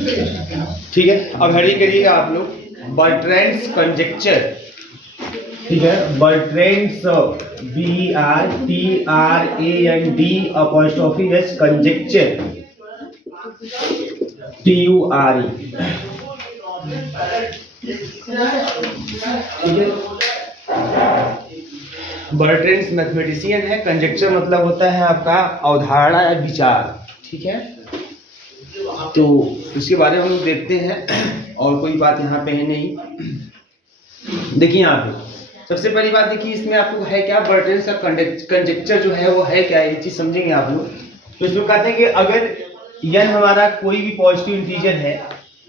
ठीक है, अब हेडिंग करिएगा आप लोग बर्ट्रैंड्स कंजेक्चर। ठीक है, बर्ट्रैंड्स BRTRAND कंजेक्चर TURE। ठीक है, बर्ट्रैंड्स मैथमेटिशियन है, कंजेक्चर मतलब होता है आपका अवधारणा या विचार। ठीक है, तो इसके बारे में हम लोग देखते हैं और कोई बात यहाँ पे है नहीं। देखिए यहाँ पे सबसे पहली बात देखिए, इसमें आपको है क्या, बर्ट्रैंड्स का कंजेक्चर जो है वो है क्या, ये चीज समझेंगे आप लोग। तो इसमें कहते हैं कि अगर n हमारा कोई भी पॉजिटिव इंटीजर है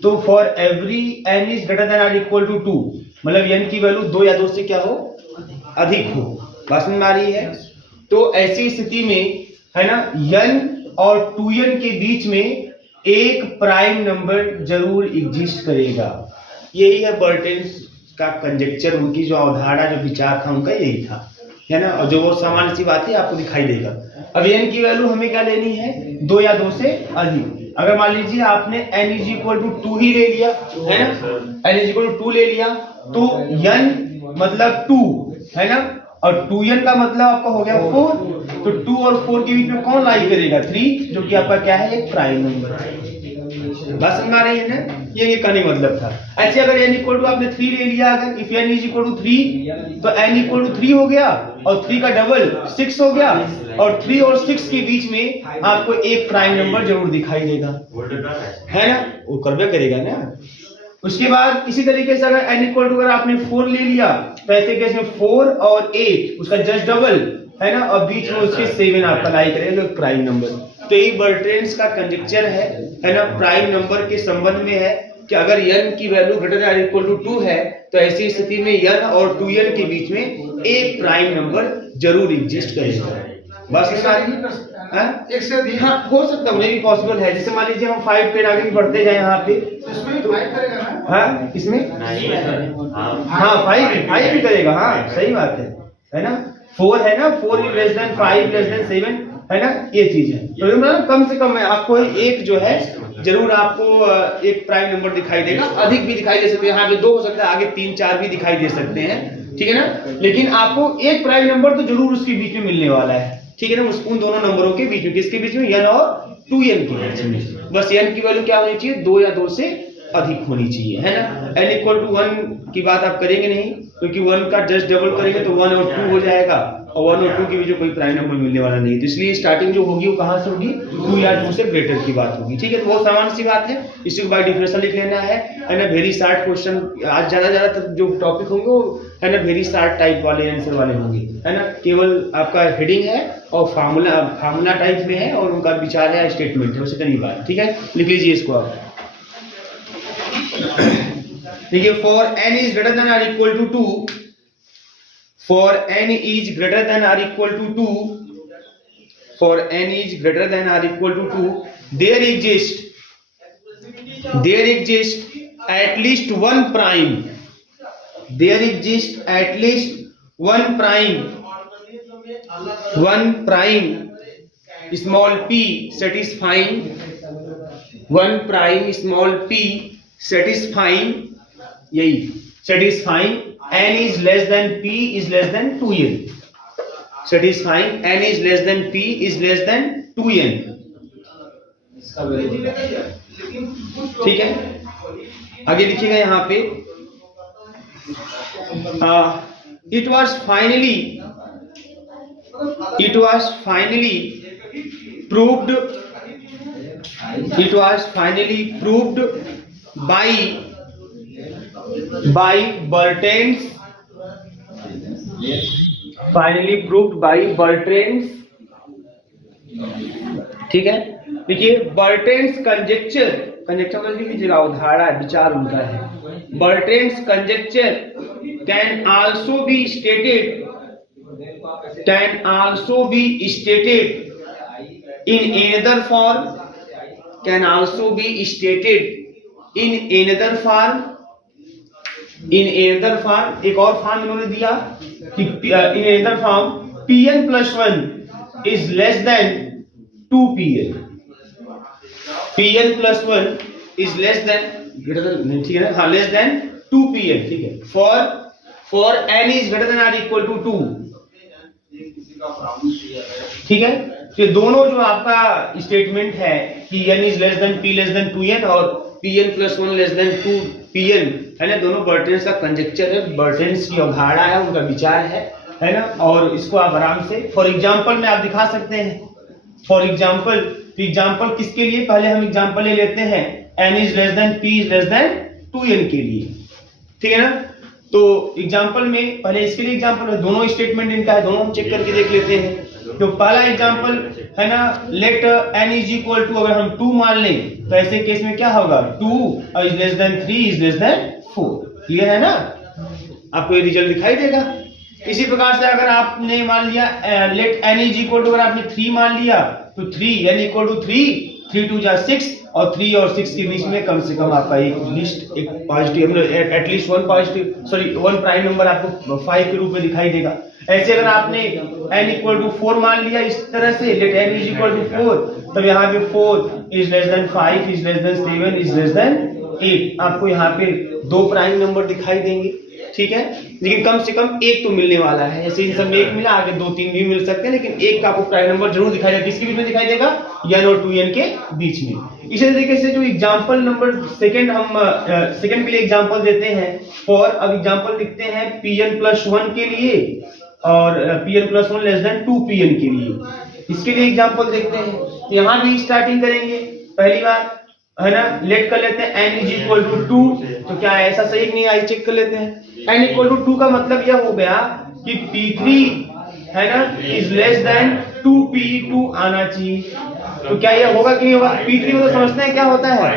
तो for every n is greater then और इक्वल टू 2, मतलब n की वैल्यू 2 या 2 से क्या हो, अधिक हो। बात समझ में आ रही है? तो ऐसी स्थिति में है ना, n और 2n के बीच में एक प्राइम नंबर जरूर एग्जिस्ट करेगा। यही है बर्ट्रैंड्स का कंजेक्चर, उनकी जो अवधारणा जो विचार था उनका यही था, है ना। और जो वो सामान्य सी बात है आपको दिखाई देगा। अब n की वैल्यू हमें क्या लेनी है, 2 या 2 से अधिक। अगर मान लीजिए आपने n इज इक्वल टू 2 ही ले लिया, है ना, n इज इक्वल टू 2 ले लिया, तो n मतलब 2 है ना, और 2n का मतलब आपका हो गया 4। तो 2 और 4 के बीच में कौन लाई करेगा, 3, जो कि आपका क्या है, एक प्राइम नंबर है। बात समझ आ रही है ना, ये कहने मतलब था। ऐसे अगर n इक्वल टू आपने 3 ले लिया, अगर if n is equal to 3 तो n इक्वल टू 3 हो गया, और 3 का डबल 6 हो गया, और 3 और 6 के बीच में आपको एक प्राइम नंबर जरूर दिखाई देगा, है ना, वो करबे करेगा ना। उसके बाद इसी तरीके से अगर n इक्वल टू अगर आपने 4 ले लिया, तो ऐसे केस में 4 और 8 उसका जस्ट डबल है ना, और बीच में उसके 7 आपका लाई करेगा, तो प्राइम नंबर। तो यही बर्ट्रैंड्स का कंजेक्चर है ना, प्राइम नंबर के संबंध में है कि अगर n की value greater than equal to 2 है तो ऐसी स्थिति में n और 2n के बीच में एक प्राइम नंबर जरूर एग्जिस्ट करेगा। बस इतना ही एक से अधिक हाँ हो सकता है, उन्हें भी पॉसिबल है। जैसे मान लीजिए हम 5 पे आगे बढ़ते जाए यहाँ पे, इसमें तो 5 करेगा ना, हाँ इसमें हाँ 5 भी करेगा, हाँ सही बात है ना। 4 है ना, 4 is less than 5 less than 7 है ना, ये चीज है। तो मतलब कम से कम आपको एक जो है जरूर आपको एक प्राइम नंबर दिखाई देगा, अधिक भी दिखाई दे सकते हैं, यहाँ पे 2 हो सकता है, आगे 3 4 भी दिखाई दे सकते हैं, ठीक है ना। लेकिन आपको एक प्राइम नंबर तो जरूर उसके बीच में मिलने वाला है, ठीक है ना, उन दोनों नंबरों के बीच में, किसके बीच में, n और 2n के बीच में। बस n की वैल्यू क्या होनी चाहिए, 2 या 2 से अधिक होनी चाहिए, है ना। n इक्वल टू 1 की बात आप करेंगे नहीं, क्योंकि 1 का जस्ट डबल करेंगे तो 1 और 2 हो जाएगा, और 1 और 2 के बीच में कोई प्राइम नंबर मिलने वाला नहीं है। तो इसलिए स्टार्टिंग जो होगी वो कहां से होगी, 2 या 2 से ग्रेटर की बात होगी, ठीक है। तो बहुत सामान्य सी बात है, इसी को बाय डिफरेंशियल लिख लेना है ना। वेरी शार्ट क्वेश्चन आज ज्यादा तक जो टॉपिक होंगे वो है ना वेरी शार्ट टाइप वाले आंसर वाले होंगे, है ना। केवल आपका हेडिंग है और फार्मूला टाइप में है, और उनका विचार है, स्टेटमेंट है, उससे नहीं बात, ठीक है। लिख लीजिए इसको आप। देखिए for n is greater then और equal to 2, for n is greater than or equal to 2, for n is greater than or equal to 2, there exists at least one prime, there exists at least one prime small p satisfying, one prime small p satisfying, यही satisfying n is less than p is less than 2n, satisfying n is less than p is less than 2n, ठीक है। आगे लिखिएगा यहाँ पे, it was finally proved by Bर्ट्रैंड्स, ठीक है। देखिए बर्ट्रैंड्स कंजेक्चर मतलब लिख लीजिएगा, अवधारणा विचार उनका है। Bertrand's conjecture can also be stated in another form, can also be stated in another form, एक और फॉर्म इन्होंने दिया कि in another form pn plus 1 is less than 2pn, pn plus 1 is less than greater than, ठीक है ना, हाँ less than 2pn, ठीक है, for n is greater than or equal to 2, ठीक है। तो दोनों जो आपका स्टेटमेंट है कि n is less then p less than 2n और pn plus 1 less than 2pn है ना, दोनों बर्टेंस का कंजक्चर है, बर्टेंस की अवधारणा है, उनका विचार है ना। और इसको आप आराम से फॉर एग्जांपल में आप दिखा सकते हैं। फॉर एग्जांपल, तो एग्जांपल किसके लिए, पहले हम एग्जांपल ले लेते हैं n is less then p is less then 2n के लिए, ठीक है ना। तो एग्जांपल में पहले इसके लिए एग्जांपल है, दोनों स्टेटमेंट इनका है, दोनों हम चेक करके देख लेते हैं। तो पहला एग्जांपल है ना, let n is equal to, अगर हम 2 मान लें तो ऐसे केस में क्या होगा, 2 is less then 3 is less then 4, clear है ना, आपको ये रिजल्ट दिखाई देगा। इसी प्रकार से अगर आपने मान लिया let n is equal to, अगर आपने 3 मान लिया तो 3 n इक्वल टू 3 2 जा 6 और 3 और 6 के बीच में कम से कम आपका एक positive, at least one positive, sorry one prime number आपको 5 के रूप में दिखाई देगा। ऐसे अगर आपने n इक्वल टू 4 मान लिया इस तरह से, let n is equal to 4, तब यहाँ पे 4 is less than 5 is less than 7 is less than 8, आपको यहाँ पे 2 प्राइम नंबर दिखाई देंगे, ठीक है। लेकिन कम से कम एक तो मिलने वाला है, ऐसे इन सब में एक मिला, आगे 2 3 भी मिल सकते हैं, लेकिन एक का आपको प्राइम नंबर जरूर दिखाई देगा। किसके बीच में दिखाई देगा, n और 2n के बीच में। इसी तरीके से जो एग्जांपल नंबर सेकंड, हम सेकंड के लिए एग्जांपल देते हैं फॉर, अब एग्जांपल लिखते हैं pn प्लस 1 के लिए और pn plus 1 less than 2pn के लिए। इसके लिए एग्जांपल देखते हैं, यहाँ भी स्टार्टिंग करेंगे। पहली बार है ना, लेट कर लेते हैं n इज इक्वल टू 2, तो क्या है ऐसा सही नहीं, आई चेक कर लेते हैं। n इक्वल टू 2 का मतलब यह हो गया कि p3 है ना इज लेस देन 2p2 आना चाहिए। तो क्या यह होगा कि नहीं होगा, p3 मतलब समझते हैं क्या होता है,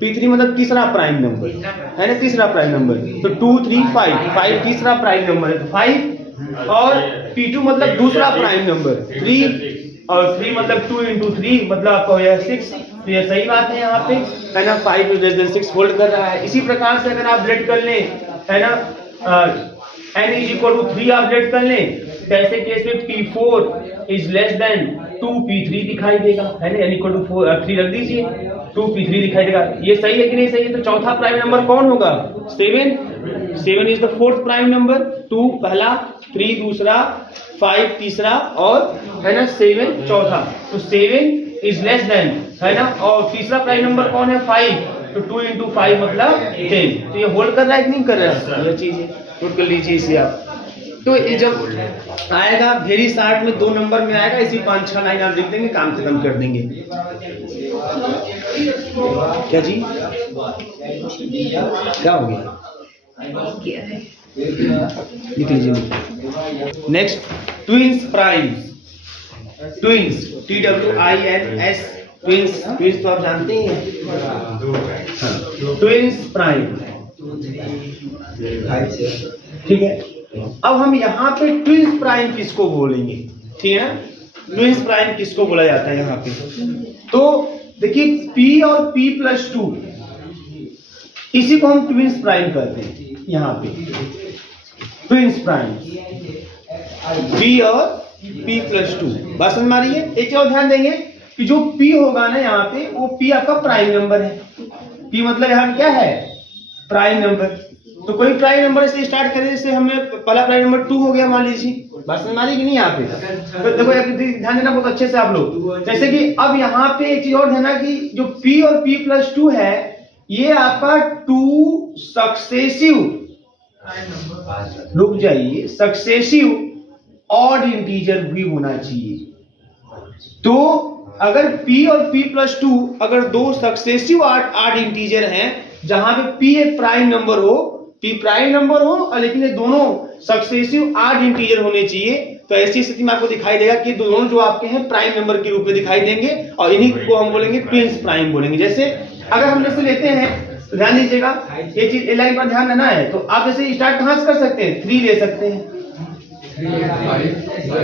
p3 मतलब तीसरा प्राइम नंबर है ना, तीसरा प्राइम नंबर, तो 2 3 5 तीसरा प्राइम नंबर है, तो 5, और p2 मतलब दूसरा प्राइम नंबर 3, और 3 मतलब 2 into 3 मतलब आपका यह 6, तो यह सही बात है यहाँ पे है ना, 5 इज लेस देन 6 होल्ड कर रहा है। इसी प्रकार से अगर आप लेट कर लें है ना, n इज इक्वल टू 3 आप लेट कर लें, तो ऐसे केस में p4 is less then 2p3 दिखाई देगा, है ना, n इक्वल टू 3 रख दीजिए, 2p3 दिखाई देगा। ये सही है कि नहीं सही है, तो चौथा प्राइम नंबर कौन होगा, 7 is the fourth prime number, 2 पहला, 3 दूसरा, 5 तीसरा और है ना 7 चौथा, तो 7 इज लेस देन है ना, और तीसरा प्राइम नंबर कौन है 5, तो 2 into 5 मतलब 10, तो ये होल्ड कर रहा है कि नहीं कर रहा है, ये चीज नोट कर लीजिए इसे आप। तो ये जब आएगा वेरी शॉर्ट में 2 नंबर में आएगा, इसी 5-6 लाइन आप लिख देंगे, काम खत्म कर देंगे। क्या जी, क्या हो गया, लिख लीजिए। Next, twins primes, twins TWINS, twins, twins तो आप जानते ही हैं, ट्विंस प्राइम, ठीक है। अब हम यहाँ पे ट्विंस प्राइम किसको बोलेंगे, ठीक है ना, ट्विंस प्राइम किसको बोला जाता है यहाँ पे, तो देखिए P और P प्लस 2 इसी को हम ट्विंस प्राइम कहते हैं। यहाँ पे ट्विंस प्राइम P और P प्लस 2, बात समझ में आ रही है। एक और ध्यान देंगे कि जो P होगा ना यहाँ पे, वो P आपका प्राइम नंबर है, P मतलब यहाँ क्या है, प्राइम नंबर। तो कोई प्राइम नंबर से स्टार्ट करें, जैसे हमें पहला प्राइम नंबर 2 हो गया मान लीजिए, बात समझ में आ रही कि नहीं यहाँ पे, तो देखो ध्यान देना बहुत अच्छे से आप लोग। जैसे कि अब यहाँ पे एक चीज और ध्यान देना कि जो P और P प्लस 2 है, ये आपका 2 सक्सेसिव, रुक जाइए, सक्सेसिव ऑड इंटीजर भी होना चाहिए। तो अगर P और P प्लस 2 अगर 2 सक्सेसिव ऑड इंटीजर हैं, जहां पे P एक प्राइम नंबर हो, P प्राइम नंबर हो, लेकिन ये दोनों सक्सेसिव ऑड इंटीजर होने चाहिए, तो ऐसी स्थिति में आपको दिखाई देगा कि दोनों जो आपके हैं प्राइम नंबर के रूप में दिखाई देंगे, और इन्हीं को हम बोलेंगे ट्विंस प्राइम बोलेंगे। जैसे अगर हम जैसे लेते हैं, तो ध्यान दीजिएगा, ये चीज लाइन पर ध्यान देना है। तो आप जैसे स्टार्ट कहां से कर सकते हैं, 3 ले सकते हैं,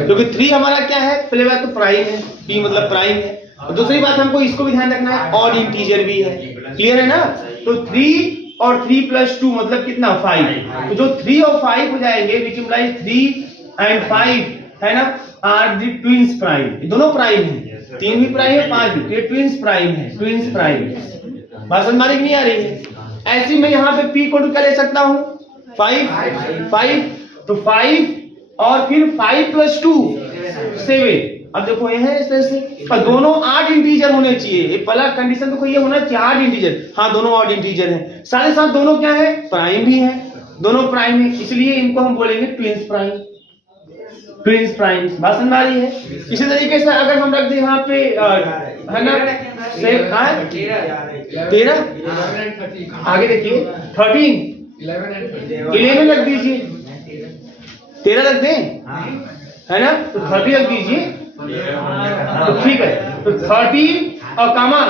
क्योंकि 3 हमारा क्या है, पहले बात तो प्राइम है, P मतलब प्राइम है, और दूसरी बात हमको इसको भी ध्यान रखना है, ऑड इंटीजर भी है, क्लियर है ना। तो 3 और 3 प्लस 2 मतलब कितना, 5, तो जो 3 और 5 हो जाएंगे, विच इम्प्लाइज 3 and 5 है ना, आर दी ट्विंस प्राइम, दोनों प्राइम है, 3 भी प्राइम है, 5 भी, ये ट्विंस प्राइम है, ट्विंस प्राइम, बात समझ में नहीं आ रही है? ऐसी मैं यहाँ पे P को क्या ले सकता हूँ 5 तो 5 और फिर 5 + 2 7। अब देखो ये है इस तरह से, पर दोनों 8 इंटीजर होने चाहिए। ये पहला कंडीशन तो ये होना चाहिए 8 इंटीजर। हाँ दोनों 8 इंटीजर हैं, साथ साथ दोनों क्या है प्राइम भी है, दोनों प्राइम है, इसलिए इनको हम बोलेंगे ट्विंस प्राइम। ट्विंस प्राइम बात समझ आ रही है? इसी तरीके से अगर हम रख दे यहाँ पे है ना 13 आगे देखिए 13 11 रख दीजिए, 13 रख दें है ना, तो 30 रख दीजिए तो ठीक है। तो 13 और कामा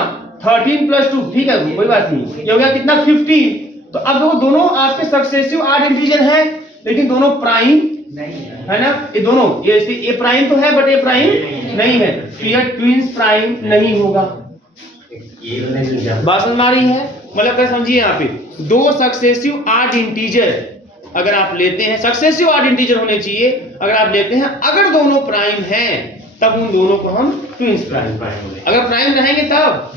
13 + 2 ठीक है, कोई बात नहीं, ये हो गया कितना 15। तो अब देखो दोनों आपके सक्सेसिव 8 इंटीजर हैं, लेकिन दोनों प्राइम है ना, ये दोनों ये प्राइम तो है बट ये प्राइम नहीं है, तो ये ट्विंस प्राइम नहीं होगा। बात समझ में आ रही है? मतलब क्या समझिए, यहाँ पे दो सक्सेसिव 8 इंटीजर अगर आप लेते हैं, सक्सेसिव 8 इंटीजर होने चाहिए अगर आप लेते हैं, अगर दोनों प्राइम हैं तब उन दोनों को हम ट्विंस प्राइम बोलेंगे। अगर प्राइम रहेंगे तब,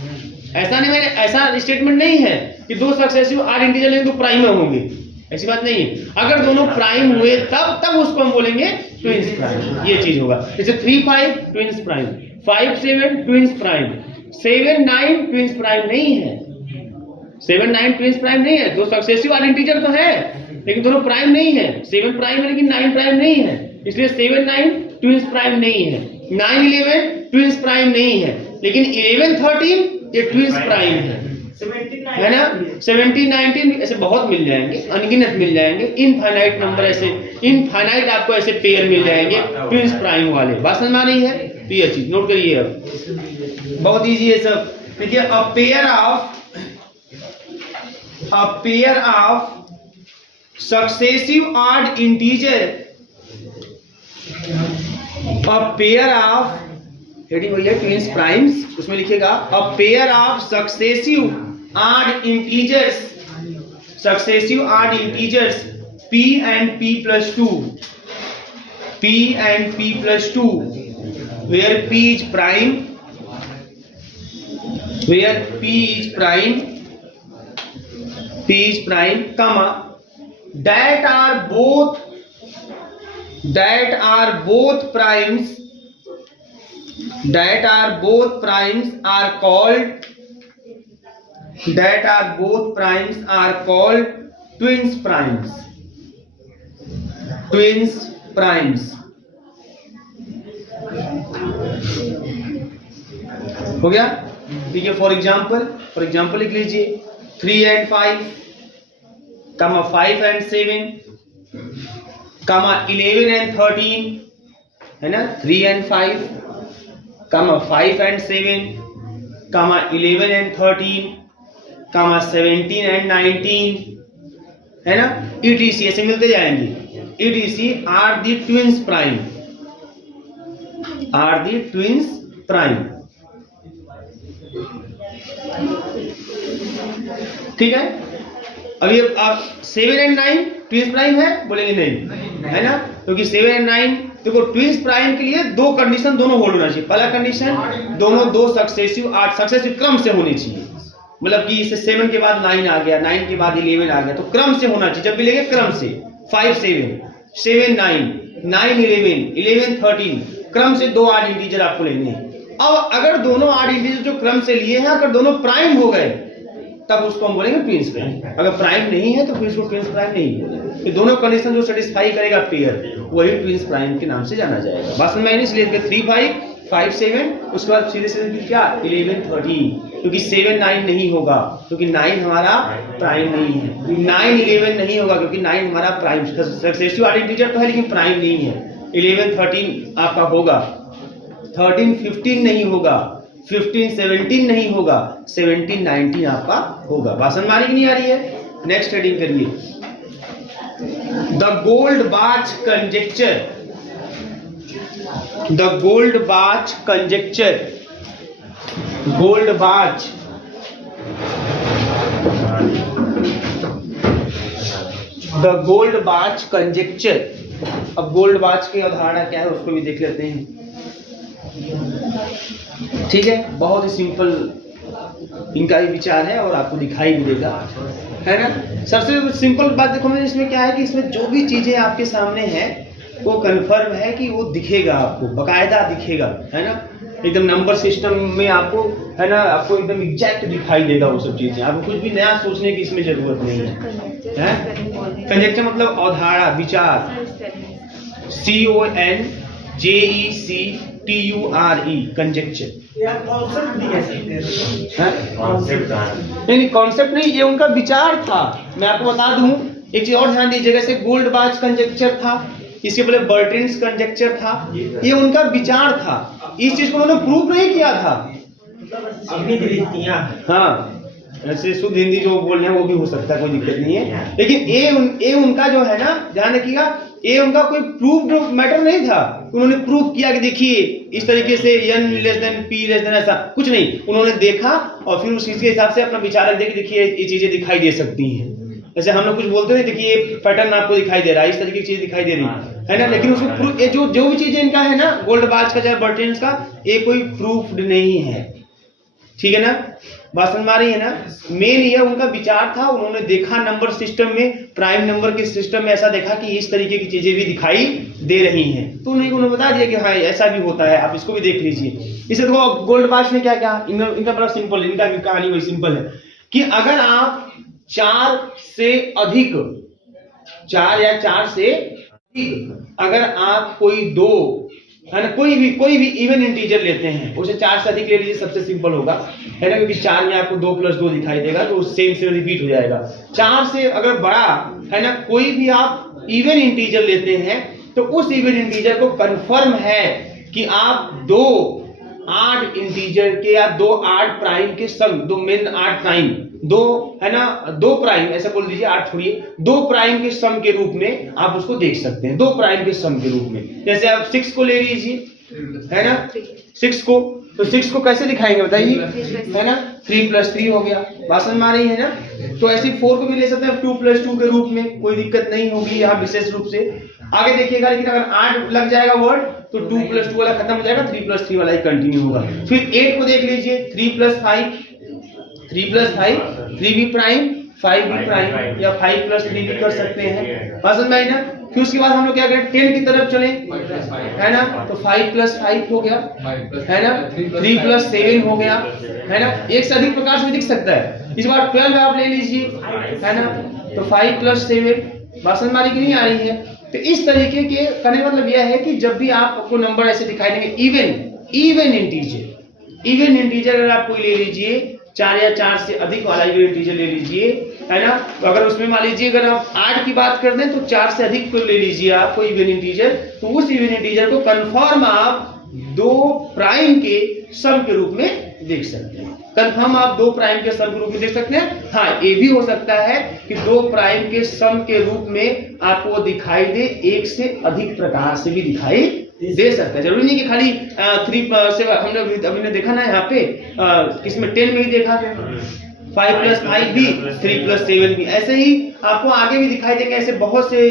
ऐसा नहीं, मैंने ऐसा स्टेटमेंट नहीं है कि दो सक्सेसिव 8 इंटीजर लेंगे तो प्राइम होंगे, ऐसी बात नहीं है। अगर दोनों प्राइम हुए तब उसको हम बोलेंगे ट्विंस प्राइम, ये चीज होगा। जैसे 3 5 twins prime, 5 7 twins prime, 7 9 twins prime नहीं है, 7 9 ट्विंस प्राइम नहीं है। दो सक्सेसिव 8 इंटीजर तो है लेकिन दोनों प्राइम नहीं है, 7 प्राइम है लेकिन 9 प्राइम नहीं है, इसलिए 7 9 ट्विंस प्राइम नहीं है। 9 11 ट्विंस प्राइम नहीं है, लेकिन 11 13 ये ट्विंस प्राइम है ना। 17 19 ऐसे बहुत मिल जाएंगे, अनगिनत मिल जाएंगे, इनफाइनाइट नंबर, ऐसे इनफाइनाइट आपको ऐसे पेयर मिल जाएंगे ट्विंस प्राइम वाले। बात समझ में आ रही है? तो ये चीज नोट करिए, अब बहुत इजी है सब। देखिए a pair of successive 8 integer, a pair of, heading हुई है ट्विंस प्राइम्स, उसमें लिखिएगा a pair of successive 8 integers, successive 8 integers p and p + 2, p and p + 2, where p is prime, where p is prime, comma that are both primes are called twins primes, हो गया। देखिए for example लिख लीजिए 3 and 5, 5 and 7, 11 and 13 है ना, 3 and 5, 5 and 7, 11 and 13, 17 and 19 है ना, etc ऐसे मिलते जाएंगे। etc are the twins prime, ठीक है। अब ये आप 7 and 9 ट्विंस प्राइम है बोलेंगे नहीं, है ना, क्योंकि 7 and 9 देखो ट्विंस प्राइम के लिए दो कंडीशन दोनों होल्ड होना चाहिए। पहला कंडीशन दोनों दो सक्सेसिव 8 सक्सेसिव क्रम से होने चाहिए, मतलब कि इसे 7 के बाद 9 आ गया, 9 के बाद 11 आ गया, तो क्रम से होना चाहिए। जब भी लेंगे क्रम से 5 7 7 9 9 11 11 13 क्रम से दो 8 इंटीजर आपको लेने हैं। अब अगर दोनों 8 इंटीजर जो क्रम से लिए हैं अगर दोनों प्राइम हो गए तब उसको हम बोलेंगे ट्विंस प्राइम। अगर प्राइम नहीं है तो फिर इसको ट्विंस प्राइम नहीं बोलेंगे। ये दोनों कंडीशन जो सेटिस्फाई करेगा पेयर वही ट्विंस प्राइम के नाम से जाना जाएगा। बस में इसलिए 3 5 5 7 उसके बाद सीधे सीधे क्या 11 13, क्योंकि 7 9 नहीं होगा क्योंकि 9 हमारा प्राइम नहीं है, 9 11 नहीं होगा क्योंकि 9 हमारा प्राइम सक्सेसिव 8 इंटीजर तो है लेकिन प्राइम नहीं है। 11 13 आपका होगा, 13 15 नहीं होगा, 15 17 नहीं होगा, 17 19 आपका होगा। भाषण मारी की नहीं आ रही है? नेक्स्ट हेडिंग करिए the Goldbach conjecture, the Goldbach conjecture, Goldbach the Goldbach conjecture. अब गोल्ड-बाच की अवधारणा क्या है उसको भी देख लेते हैं, ठीक है। बहुत ही सिंपल इनका ही विचार है और आपको दिखाई भी देगा, है ना। सबसे सिंपल बात देखो मैं इसमें क्या है कि इसमें जो भी चीजें आपके सामने है वो कंफर्म है कि वो दिखेगा आपको, बकायदा दिखेगा, है ना। एकदम नंबर सिस्टम में आपको, है ना, आपको एकदम एग्जैक्ट दिखाई देगा वो सब चीजें। आपको कुछ भी नया सोचने की इसमें जरूरत नहीं है। कंजेक्चर मतलब अवधारणा, विचार, CONJECTURE, कंजेक्चर। नहीं, कॉन्सेप्ट नहीं, ये उनका विचार था। मैं आपको बता दूं एक चीज और ध्यान दीजिएगा, जैसे गोल्डबाच कंजेक्चर था, इसके पहले बर्टन्स कंजेक्चर था, ये उनका विचार था। इस चीज को उन्होंने प्रूव नहीं किया था। हाँ, ऐसे शुद्ध हिंदी जो बोल रहे हैं वो भी हो सकता है, कोई दिक्कत नहीं है। लेकिन ये उनका जो है ना, ध्यान रखिएगा, ये उनका कोई प्रूफ मैटर नहीं था। उन्होंने प्रूफ किया कि देखिए इस तरीके से n less than p less than, ऐसा कुछ नहीं। उन्होंने देखा और फिर उस चीज के हिसाब से अपना विचार रख दिया कि देखिए ये चीजें दिखाई दे सकती हैं। जैसे हम लोग कुछ बोलते हैं, देखिए ये पैटर्न आपको दिखाई दे रहा है, इस तरीके की चीज दिखाई दे रही है ना। लेकिन उसको प्रूफ, ये जो भी चीजें इनका है ना, गोल्डबाच का चाहे बर्टन्स का, ये कोई प्रूफ्ड नहीं है, ठीक है ना। बात समझ आ रही है ना। मेन ये उनका विचार था। उन्होंने देखा नंबर सिस्टम में, प्राइम नंबर के सिस्टम में ऐसा देखा कि इस तरीके की चीजें भी दिखाई दे रही हैं, तो उन्होंने बता दिया कि हाँ ऐसा भी होता है, आप इसको भी देख लीजिए। इसे देखो गोल्डबाच ने क्या क्या, इनका बड़ा सिंपल है, इनका कहानी वही सिंपल है कि अगर आप 4 से अधिक, 4 या 4 से अधिक, अगर आप कोई दो, है ना, कोई भी इवन इंटीजर लेते हैं, उसे 4 से अधिक ले लीजिए, सबसे सिंपल होगा, है ना, क्योंकि 4 में आपको 2 + 2 दिखाई देगा, तो सेम से रिपीट हो जाएगा। 4 से अगर बड़ा, है ना, कोई भी आप इवन इंटीजर लेते हैं, तो उस इवन इंटीजर को कंफर्म है कि आप 2 8 इंटीजर के या 2 8 प्राइम के सम, 2 मेन 8 प्राइम, 2, है ना, 2 प्राइम ऐसा बोल दीजिए, 8 छोड़िए, 2 प्राइम के सम के रूप में आप उसको देख सकते हैं, 2 प्राइम के सम के रूप में। जैसे आप 6 को ले लीजिए, है ना, 6 को, तो 6 को कैसे दिखाएंगे बताइए, है ना, 3 + 3 हो गया। बात समझ में आ रही है ना। तो ऐसे 4 को भी ले सकते हैं 2 + 2 के रूप में, कोई दिक्कत नहीं होगी यहाँ विशेष रूप से। आगे देखिएगा, लेकिन अगर 8 लग जाएगा वर्ड तो 2 + 2 वाला खत्म हो जाएगा, 3 + 3 वाला ही कंटिन्यू होगा। फिर 8 को देख लीजिए, 3 + 5, 3 + 5, 3 भी प्राइम, 5 भी प्राइम, या 5 + 3 भी कर सकते हैं। बात समझ में आई ना। फिर उसके बाद हम लोग क्या करें, 10 की तरफ चले, है ना, तो 5 + 5 हो गया, है ना, 3 + 7 हो गया, है ना। एक से अधिक प्रकार से दिख सकता है। इस बार 12 आप ले लीजिए, है ना, तो 5 + 7, बात समझ में आ रही कि नहीं आ रही है। तो इस तरीके के करने का मतलब यह है कि जब भी आपको नंबर ऐसे दिखाई देंगे, इवन इंटीजर अगर आप कोई ले लीजिए, 4 या 4 से अधिक वाला इवन इंटीजर ले लीजिए, है ना, तो अगर उसमें मान लीजिए अगर आप 8 की बात कर दें तो 4 से अधिक को ले लीजिए आप कोई इवन इंटीजर, तो उस इवन इंटीजर को कंफर्म आप 2 प्राइम के सम के रूप में देख सकते हैं। कंफर्म आप 2 प्राइम के सम के रूप में देख सकते हैं। हाँ, ये भी हो सकता है कि 2 प्राइम के सम के रूप में आपको दिखाई दे, एक से अधिक प्रकार से भी दिखाई दे सकता है। जरूरी नहीं कि खाली 3 से, हमने देखा ना यहाँ पे किसमें 10 में ही देखा, 5 + 5 भी, 3 + 7 भी। ऐसे ही आपको आगे भी दिखाई देंगे, ऐसे बहुत से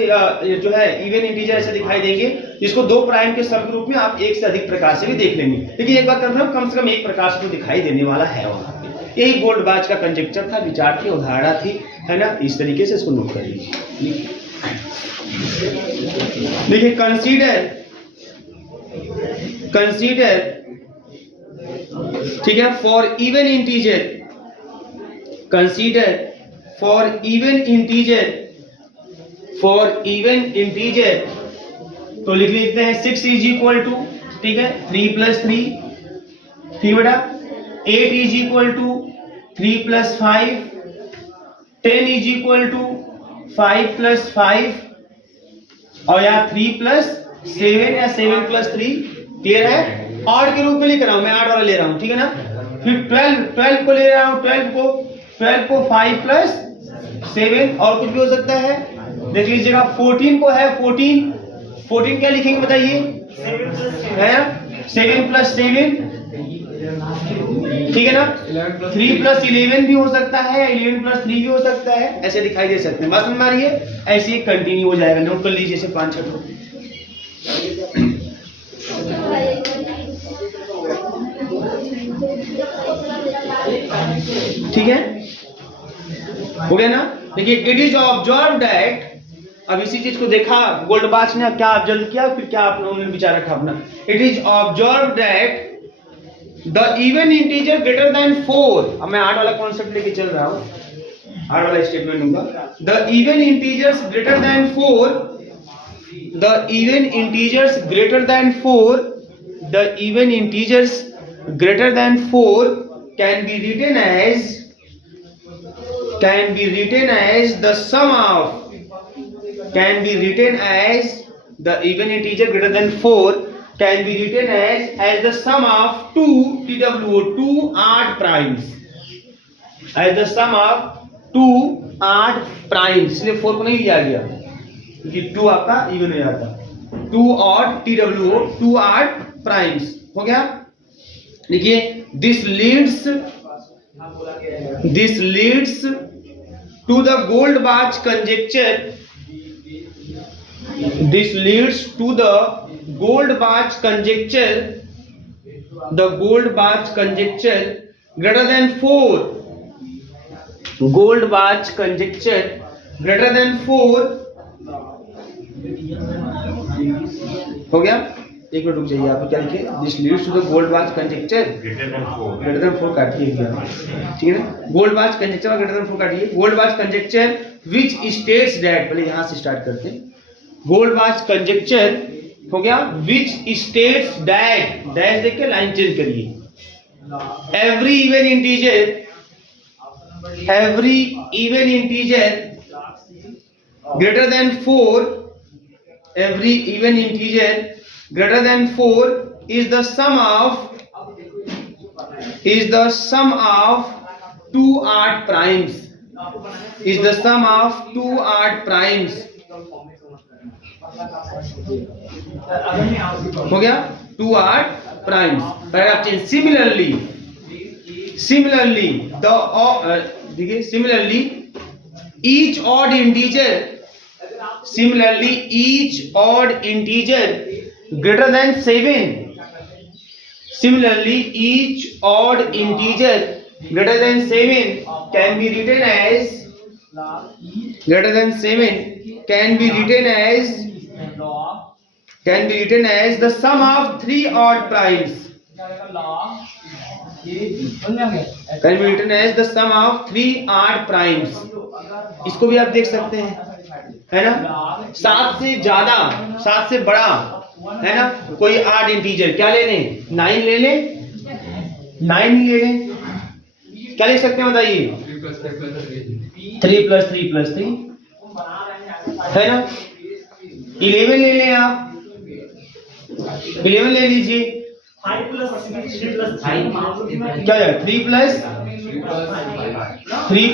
जो है इवन इंटीजर ऐसे दिखाई देंगे जिसको 2 प्राइम के सम के रूप में आप एक से अधिक प्रकार से भी देख लेंगे। लेकिन एक बात कंफर्म, कम से कम एक प्रकार से तो दिखाई देने वाला है वहां पे। यही गोल्डबाच का कंजेक्चर था, विचार थी, उदाहरणा थी, है ना। इस तरीके से इसको नोट कर लीजिए। देखिए, कंसीडर, ठीक है, for even integer, consider for even integer, तो लिख लेते हैं 6 = ठीक है 3 + 3, ठीक बेटा, 8 = 3 + 5, 10 = 5 + 5, और यहाँ 3 + 7 या 7 + 3, क्लियर है। ऑड के रूप में लिख रहा हूं मैं, 8 वाला ले रहा हूं, ठीक है ना। फिर 12 को ले रहा हूं, 12 को 5 + 7, और कुछ भी हो सकता है, देख लीजिएगा। 14 को है 14 क्या लिखेंगे बताइए, है 7 + 7, ठीक है ना। 3 + 11 भी हो सकता है, 11 + 3 भी हो सकता है, ऐसे दिखाई दे सकते हैं। बात समझ में आ रही है। ऐसे ही कंटिन्यू हो जाएगा, नोट कर लीजिए इसे 5 6 को। ठीक है, हो गया ना। देखिए इट इज ऑब्जर्व दैट, अब इसी चीज को देखा गोल्डबाच ने, क्या ऑब्जर्व किया, फिर क्या आप लोगों ने विचार रखा अपना। It is observe that the even integer greater than 4, अब मैं 8 वाला कॉन्सेप्ट लेके चल रहा हूं, 8 वाला स्टेटमेंट दूंगा। The even integers greater than 4, the even integers greater than 4, the even integers greater than 4 can be written as the sum of, can be written as the even integer greater than 4 can be written as the sum of 2 TWO, 2 odd primes, as the sum of 2 odd primes, इसलिए 4 को नहीं लिया गया क्योंकि 2 आपका even हो जाता, 2 odd TWO, 2 odd primes, हो गया। देखिए this leads to the Goldbach conjecture, this leads to the Goldbach conjecture, the Goldbach conjecture greater than 4, Goldbach conjecture greater than 4, हो गया। एक मिनट रुक जाइए, आप क्या लिखे, this leads to the Goldbach conjecture greater than 4 काटिए, ठीक है ना। गोल्डबाच कंजेक्चर ग्रेटर देन 4 काटिए। Goldbach conjecture which states that, पहले यहां से स्टार्ट करते हैं। गोल्डबाच कंजेक्चर हो गया विच स्टेट्स दैट, डैश देख के लाइन चेंज करिए। Every even integer greater than 4, every even integer greater than 4 is the sum of 2 odd primes, is the sum of 2 odd primes, हो गया 2 odd primes। Paragraph change. Similarly the देखिए similarly each odd integer, similarly each odd integer greater than 7, similarly each odd integer greater than 7 can be written as, greater than 7 can be written as the sum of 3 odd primes, can be written as the sum of 3 odd primes। इसको भी आप देख सकते हैं, है ना। 7 से ज्यादा, 7 से बड़ा, है ना, कोई आड इंटीजर क्या ले लें, 9 ले लें, 9 ही ले लें। क्या ले सकते हैं बताइए, 3 + 3 + 3, है ना। 11 ले लें आप, 11 ले लीजिए। 5 + 3 + 5 क्या है, 3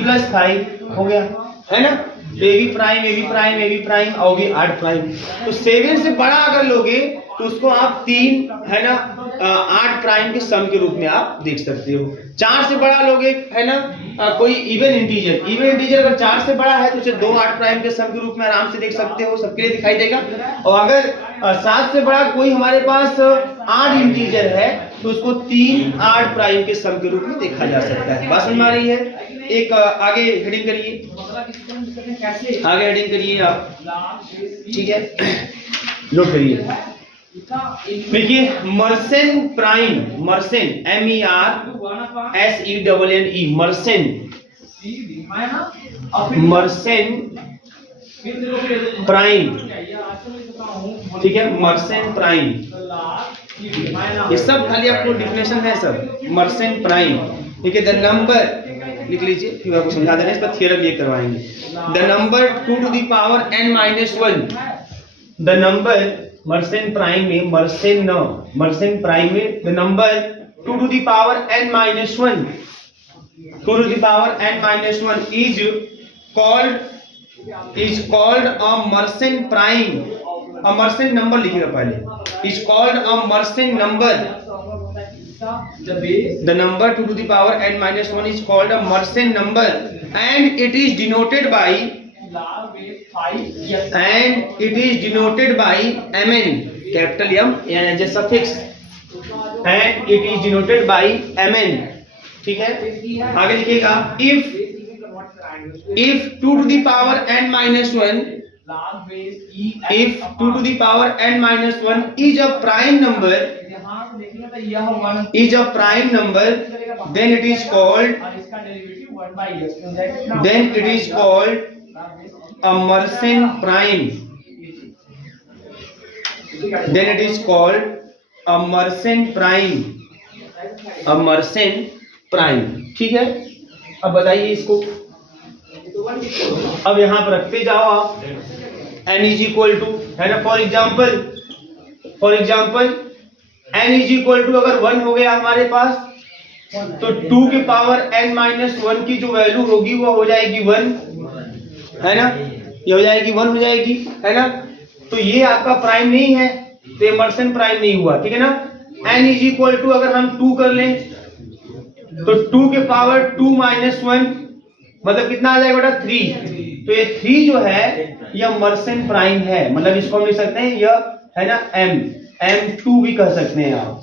+ 5 हो गया, है ना। AB प्राइम और भी 8 प्राइम। तो 7 से बड़ा अगर लोगे तो उसको आप 3, है ना, 8 प्राइम के सम के रूप में आप देख सकते हो। 4 से बड़ा लोगे, है ना, कोई इवन इंटीजर अगर 4 से बड़ा है तो उसे 2 8 प्राइम के सम के रूप में आराम से देख सकते हो, सबके लिए दिखाई देगा। और अगर 7 से बड़ा कोई हमारे पास 8 इंटीजर है तो उसको 3 8 प्राइम के सम के रूप में देखा जा सकता है। बात समझ में आ रही है। एक आगे हेडिंग करिए, आगे हेडिंग करिए आप, ठीक है, नोट करिए। देखिए मर्सेन प्राइम, मर्सेन MERSENNE, मर्सेन प्राइम, ठीक है, मर्सेन प्राइम, ये सब खाली आपको डिफिनेशन है सब। मर्सेन प्राइम, ठीक है। द नंबर लिख लीजिए, फिर आपको समझा देना, इस पर थ्योरम ये करवाएंगे। The number 2 to the power n - 1, the number Mersenne prime में, मर्सेन प्राइम में the number 2 to the power n - 1, 2 to the power n - 1 is called a Mersenne prime। a Mersenne number लिखिएगा पहले, is called a Mersenne number, the number 2 to the power n - 1 is called a Mersenne number and it is denoted by mn, capital M as a suffix, and it is denoted by mn, ठीक है, आगे लिखिएगा if 2 to the power n minus 1, if 2 to the power n minus 1 is a prime number, then it is called a Mersenne prime. Then it is called a Mersenne prime. ठीक है, अब बताइए इसको। अब यहां पर रखते जाओ आप n इज इक्वल टू, है ना, for example n is equal to अगर 1 हो गया हमारे पास, तो 2 के पावर n माइनस 1 की जो वैल्यू होगी वो हो जाएगी 1, है ना, ये हो जाएगी 1 हो जाएगी, है ना। तो ये आपका प्राइम नहीं है, तो ये मर्सेन प्राइम नहीं हुआ, ठीक है ना। n इज इक्वल टू अगर हम 2 कर लें, तो 2 के पावर 2 माइनस 1 मतलब कितना आ जाएगा बेटा 3, तो ये 3 जो है यह मर्सेन प्राइम है, मतलब इसको हम लिख सकते हैं यह, है ना, m2 भी कह सकते हैं आप,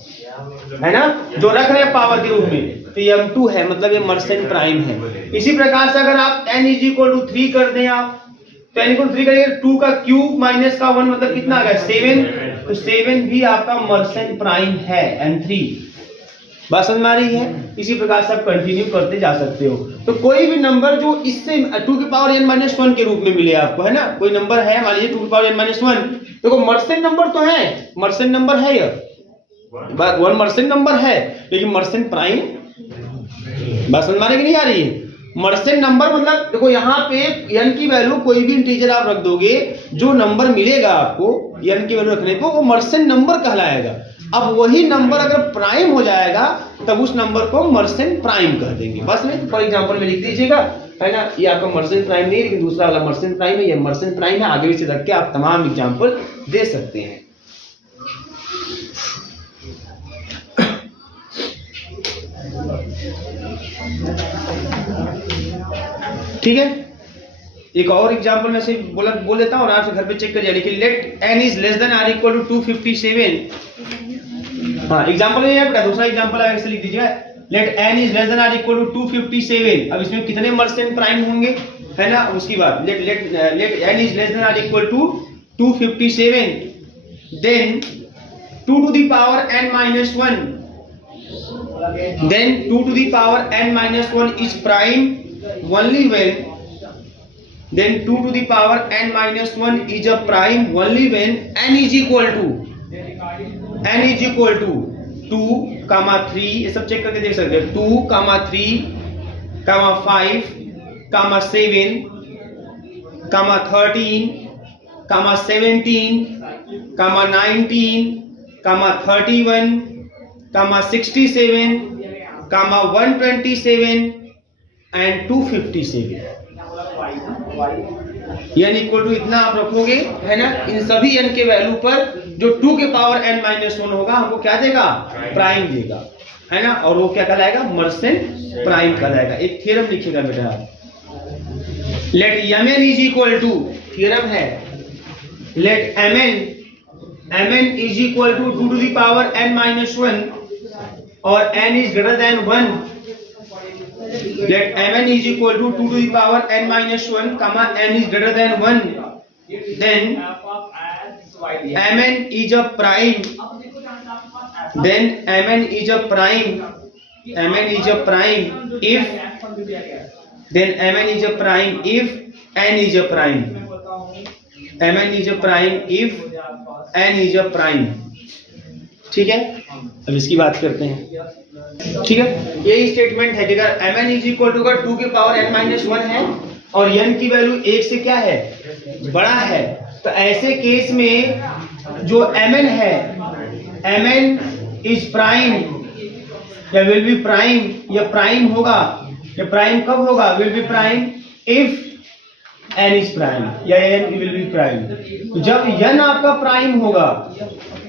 है ना, जो रख रहे हैं पावर के रूप में, तो ये m2 है, मतलब ये मर्सेन प्राइम है। इसी प्रकार से अगर आप n इज इक्वल टू 3 कर दें आप, तो n इक्वल 3 करेंगे, 2 का क्यूब माइनस का 1 मतलब कितना आ गया 7, तो 7 भी आपका मर्सेन प्राइम है, m3। बात समझ में आ रही है। इसी प्रकार से आप कंटिन्यू करते जा सकते हो। तो कोई भी नंबर जो इससे 2 की पावर n माइनस 1 के रूप में मिले आपको, है ना, कोई नंबर है मान लीजिए 2 की पावर n माइनस 1, देखो मर्सेन नंबर तो है, मर्सेन नंबर है, यह 1 मर्सेन नंबर है, लेकिन मर्सेन प्राइम, बात समझ में आ रही कि नहीं आ रही है। मर्सेन नंबर मतलब देखो यहाँ पे n की वैल्यू कोई भी इंटीजर आप रख दोगे, जो नंबर मिलेगा आपको n की वैल्यू रखने को, वो मर्सेन नंबर कहलाएगा। अब वही नंबर अगर प्राइम हो जाएगा तब उस नंबर को मर्सेन प्राइम कह देंगे, बस नहीं। फॉर एग्जांपल में लिख दीजिएगा, है ना, ये आपका मर्सेन प्राइम नहीं, लेकिन दूसरा वाला मर्सेन प्राइम है, ये मर्सेन प्राइम है। आगे से रख के आप तमाम एग्जांपल दे सकते हैं। ठीक है, एक और एग्जांपल में से बोल देता हूं और आपसे घर पे चेक कर जाए। देखिए, let n is less than or equal to 257। हाँ, एग्जांपल में बेटा दूसरा एग्जांपल है, ऐसे लिख दीजिए, let n is less than or equal to 257। अब इसमें कितने मर्सेन प्राइम होंगे, है ना, उसकी बात। Let n is less than or equal to 257, then 2 to the power n minus 1, then 2 to the power n minus 1 is prime only when, then 2 to the power n minus 1 is a prime only when n is equal to 2, 3, ये सब check करके देख सकते हैं, 2, 3, 5, 7, 13, 17, 19, 31, 67, 127 and 257। n equal to इतना आप रखोगे, है ना, इन सभी n के वैल्यू पर जो 2 के पावर n माइनस 1 होगा हमको क्या देगा, प्राइम देगा, है ना, और वो क्या कहलाएगा, मर्सेन प्राइम कहलाएगा। एक थ्योरम लिखिएगा बेटा, let mn is equal to, theorem है, let mn is equal to 2 to the power n minus 1 और n is greater than 1, let mn is equal to 2 to the power n minus 1, comma n is greater than 1, then mn is a prime, then mn is a prime, mn is a prime if, then mn is a prime if n is a prime, mn is a prime if n is a prime। ठीक है, अब इसकी बात करते हैं। ठीक है, यही स्टेटमेंट है कि अगर mn इज इक्वल टू 2 के पावर n माइनस 1 है और n की वैल्यू 1 से क्या है, बड़ा है, तो ऐसे केस में जो mn है, mn इज प्राइम या विल बी प्राइम, या प्राइम होगा, या प्राइम कब होगा, will be prime if n is prime, या n विल बी प्राइम। तो जब n आपका प्राइम होगा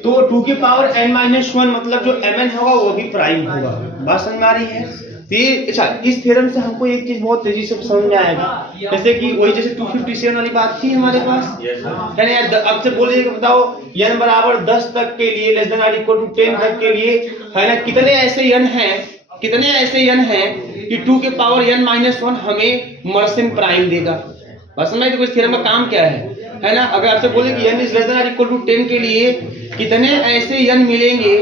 तो 2 के पावर n माइनस 1 मतलब जो mn होगा वो भी प्राइम होगा। बात समझ में आ रही है। अच्छा, इस थ्योरम से हमको एक चीज बहुत तेजी से समझ में आएगा, जैसे कि वही जैसे 257 वाली बात थी हमारे पास, है ना, अब से बोलिए कि बताओ n बराबर 10 तक के लिए, less than or equal to 10 तक के लिए, है ना, कितने ऐसे n हैं कितने ऐसे n हैं कि 2 के पावर n माइनस 1 हमें मर्सियन प्राइम देगा। बस समझ, तो इस थ्योरम का काम क्या है ना। अगर आपसे बोले कि n इज लेस देन और इक्वल टू 10 के लिए कितने ऐसे n मिलेंगे,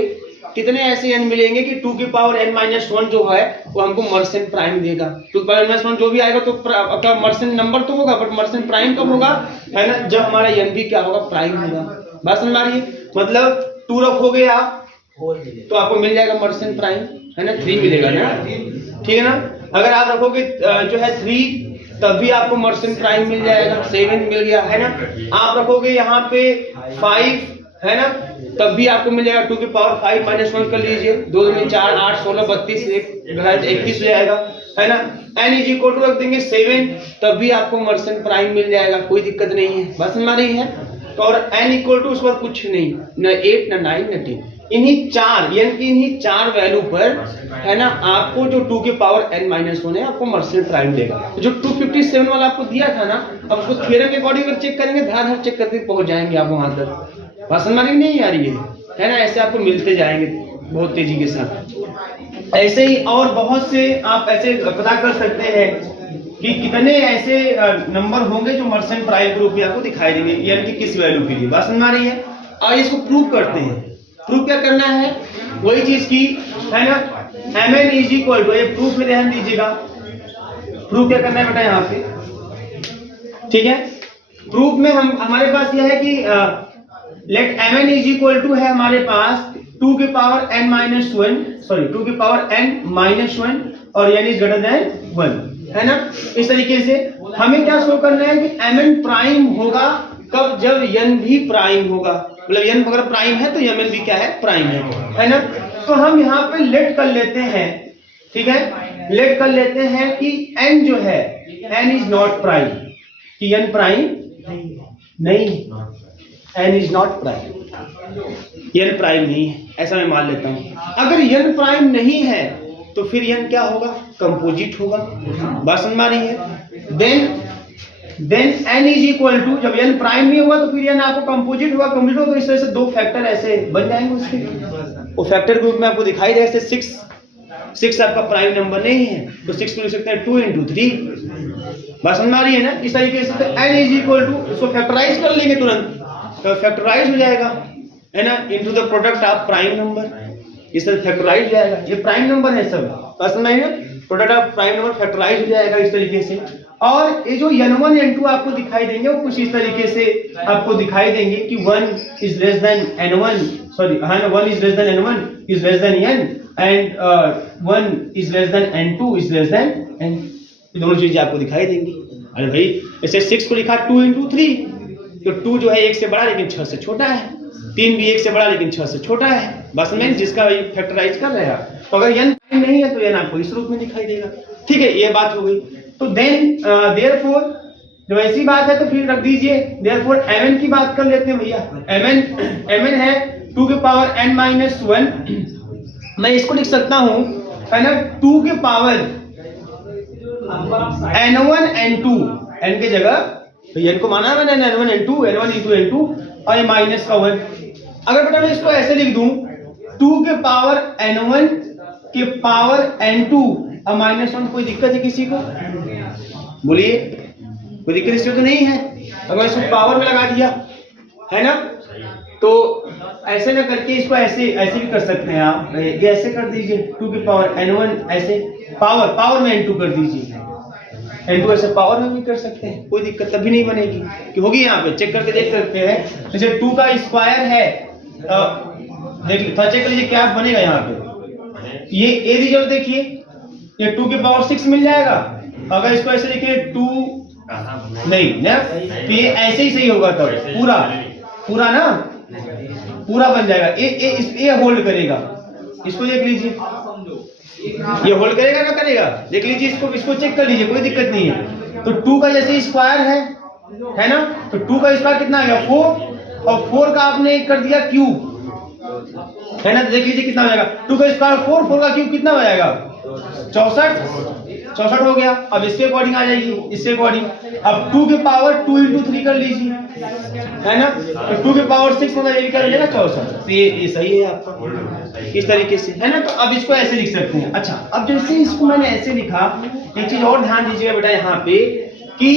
कितने ऐसे n मिलेंगे कि 2 की पावर n माइनस 1 जो है वो हमको मर्सियन प्राइम देगा। 2 की पावर n माइनस 1 जो भी आएगा तो आपका मर्सियन नंबर तो होगा, बट मर्सियन प्राइम कब होगा, है ना, जब हमारा n भी क्या होगा, प्राइम होगा। बात समझ आ रही है। मतलब 2 रखोगे आप तो आपको मिल जाएगा मर्सियन प्राइम, है ना, 3 मिलेगा ना, ठीक है ना। अगर आप रखोगे जो है 3 तब भी आपको मर्सियन प्राइम मिल जाएगा, 7 मिल गया, है ना। आप रखोगे यहाँ पे 5, है ना, तब भी आपको मिल जाएगा 2 की पावर 5 माइनस 1 कर लीजिए, 2 में 4 8 16 32 21 हो जाएगा, है ना। n इज इक्वल टू रख देंगे 7 तब भी आपको मर्सियन प्राइम मिल जाएगा, कोई दिक्कत नहीं है। बस समझ रही है। तो और n इक्वल टू उस पर कुछ नहीं, न 8 न 9 न 10, इन्हीं 4 यानी कि इन्हीं 4 वैल्यू पर, है ना, आपको जो 2 के पावर n माइनस 1 है आपको मर्सियन प्राइम देगा। जो 257 वाला आपको दिया था ना, अब उसको थ्योरम के अकॉर्डिंग अगर चेक करेंगे, धार चेक करते पहुंच जाएंगे आप वहां तक। बस समझ नहीं आ रही है ना। ऐसे आपको मिलते जाएंगे बहुत तेजी के साथ। ऐसे ही और बहुत से आप ऐसे पता कर सकते हैं कि कितने ऐसे नंबर होंगे जो मर्सियन प्राइम ग्रुप में आपको दिखाई देंगे, यानी कि किस वैल्यू के लिए। बात समझ आ रही है। और इसको प्रूव करते हैं। प्रूव क्या करना है, वही चीज की, है ना, mn इज इक्वल टू, ये प्रूफ में ध्यान दीजिएगा। प्रूफ क्या करना है बेटा यहाँ पे, ठीक है। प्रूफ में हमारे पास यह है कि let mn is equal to है हमारे पास 2 के पावर n माइनस 1, सॉरी 2 के पावर n माइनस 1 और n इज ग्रेटर देन 1, है ना। इस तरीके से हमें क्या शो करना है कि mn प्राइम होगा कब, जब n भी प्राइम होगा। मतलब n अगर प्राइम है तो mn भी क्या है, प्राइम है ना। तो हम यहाँ पे लेट कर लेते हैं, ठीक है, लेट कर लेते हैं कि n जो है n इज नॉट प्राइम, कि n प्राइम नहीं, n is not prime, n prime नहीं है, ऐसा मैं मान लेता हूं। अगर n प्राइम नहीं है तो फिर n क्या होगा, कंपोजिट होगा। बात समझ में रही है। Then n is equal to, जब n प्राइम नहीं होगा तो फिर n आपको कंपोजिट होगा। कंपोजिट होगा तो इस तरह से 2 फैक्टर ऐसे बन जाएंगे उसके, वो फैक्टर ग्रुप में आपको दिखाई दे। जैसे 6 आपका प्राइम नंबर नहीं है तो 6 को लिख सकते हैं 2 into 3। बात समझ में आ रही है ना। इस तरीके से तो n इज इक्वल टू, उसको फैक्टराइज कर लेंगे तुरंत, तो फैक्टराइज हो जाएगा, है ना, into the product of prime number. इस तरह फैक्टराइज हो जाएगा, ये प्राइम नंबर है सब। बात समझ में, product of prime number factorize हो जाएगा इस तरीके से। और ये जो n1 n2 आपको दिखाई देंगे वो कुछ इस तरीके से आपको दिखाई देंगे कि 1 is less then n1, sorry, हाँ, 1 is less then n1 is less then n and 1 is less then n2 is less then n। ये दोनों चीजें आपको दिखाई देंगी। अरे भाई, जैसे 6 को लिखा 2 into 3, तो 2 जो है 1 से बड़ा लेकिन 6 से छोटा है, 3 भी 1 से बड़ा लेकिन 6 से छोटा है। बस में जिसका फैक्टराइज कर रहे हैं, तो अगर n नहीं है तो n आपको इस रूप में दिखाई देगा। ठीक है, ये बात हो गई। तो देन देयरफॉर जब ऐसी बात है तो फिर रख दीजिए देयरफॉर mn की बात कर लेते हैं भैया। mn है 2 के पावर n माइनस 1। मैं इसको लिख सकता हूं, है ना, 2 के पावर n1 n2, n की जगह तो n को माना मैंने n1 n2, n1 into n2 और ये माइनस का 1। अगर बेटा मैं इसको ऐसे लिख दूं 2 के पावर n1 के पावर n2 और माइनस 1, कोई दिक्कत है किसी को? बोलिए, कोई दिक्कत इसमें तो नहीं है। अगर इसको पावर में लगा दिया, है ना, तो ऐसे ना करके इसको ऐसे भी कर सकते हैं आप। ये ऐसे कर दीजिए 2 की पावर n1, ऐसे पावर में n2 कर दीजिए। n2 ऐसे पावर में भी कर सकते हैं, कोई दिक्कत तभी नहीं बनेगी कि होगी। यहाँ पे चेक करके देख सकते हैं। जैसे 2 का स्क्वायर है, देखिए थोड़ा चेक कर लीजिए क्या बनेगा यहाँ पे। ये रिजल्ट देखिए, ये 2 की पावर 6 मिल जाएगा। अगर इसको ऐसे लिखे 2 नहीं ना, तो ये ऐसे ही सही होगा, तब पूरा ना पूरा बन जाएगा। ये होल्ड करेगा, इसको देख लीजिए, ये होल्ड करेगा ना करेगा, देख लीजिए इसको चेक कर लीजिए, कोई दिक्कत नहीं है। तो 2 का जैसे स्क्वायर है ना, तो 2 का स्क्वायर कितना आ गया 4, और 4 का आपने कर दिया क्यूब, है ना, तो देख लीजिए कितना हो जाएगा 2 का स्क्वायर 4, 4 का क्यूब कितना हो जाएगा 64। 64 हो गया। अब इसके अकॉर्डिंग आ जाइए, इसके अकॉर्डिंग अब 2 के पावर 2 into 3 कर लीजिए, है ना। तो 2 के पावर 6 मतलब ये भी कर लेगा 64। तो ये सही है आपका, इस तरीके से, है ना। तो अब इसको ऐसे लिख सकते हैं। अच्छा, अब जैसे इसको मैंने ऐसे लिखा, एक चीज और ध्यान दीजिएगा बेटा यहाँ पे कि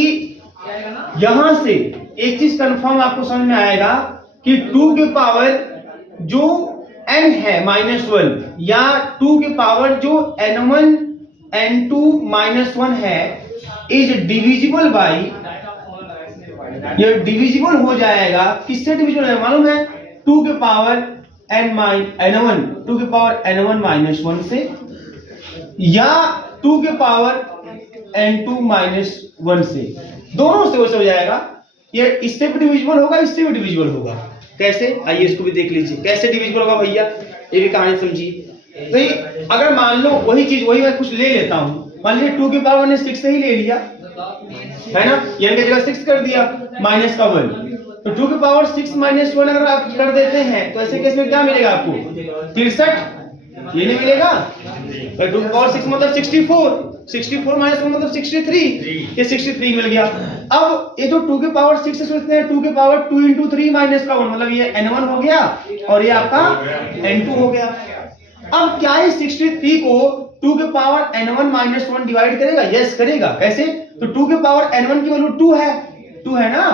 यहां से एक चीज कंफर्म आपको समझ में आएगा कि 2 के पावर जो n है -1 या 2 के पावर जो n1 n2 -1 है इज डिविजिबल बाई, ये डिविजिबल हो जाएगा, किससे डिविजिबल है मालूम है? 2 के पावर n1 2 के पावर n1 -1 से, या 2 के पावर n2 -1 से, दोनों से वो हो जाएगा। ये इससे भी डिविजिबल होगा, इससे भी डिविजिबल होगा। कैसे? आइए इसको भी देख लीजिए कैसे डिविजिबल होगा भैया, ये भी कहानी समझिए। तो अगर मान लो वही चीज, वही मैं कुछ ले लेता हूं, मान लीजिए 2 के पावर मैंने 6 से ही ले लिया, है ना, n की जगह 6 कर दिया माइनस का 1, तो 2 के पावर 6 -1 अगर आप कर देते हैं तो ऐसे केस में क्या मिलेगा आपको? 63, ये नहीं मिलेगा। 2 के पावर 6 मतलब 64 -1 मतलब 63, ये 63 मिल गया। अब ये जो 2 के पावर 6 से सोचते हैं 2 के पावर 2 into 3 माइनस का 1 मतलब ये n1 हो गया और ये आपका n2 हो गया। अब क्या ये 63 को 2 के पावर n1 -1 डिवाइड करेगा? यस करेगा। कैसे? तो 2 के पावर n1 की वैल्यू 2 है ना,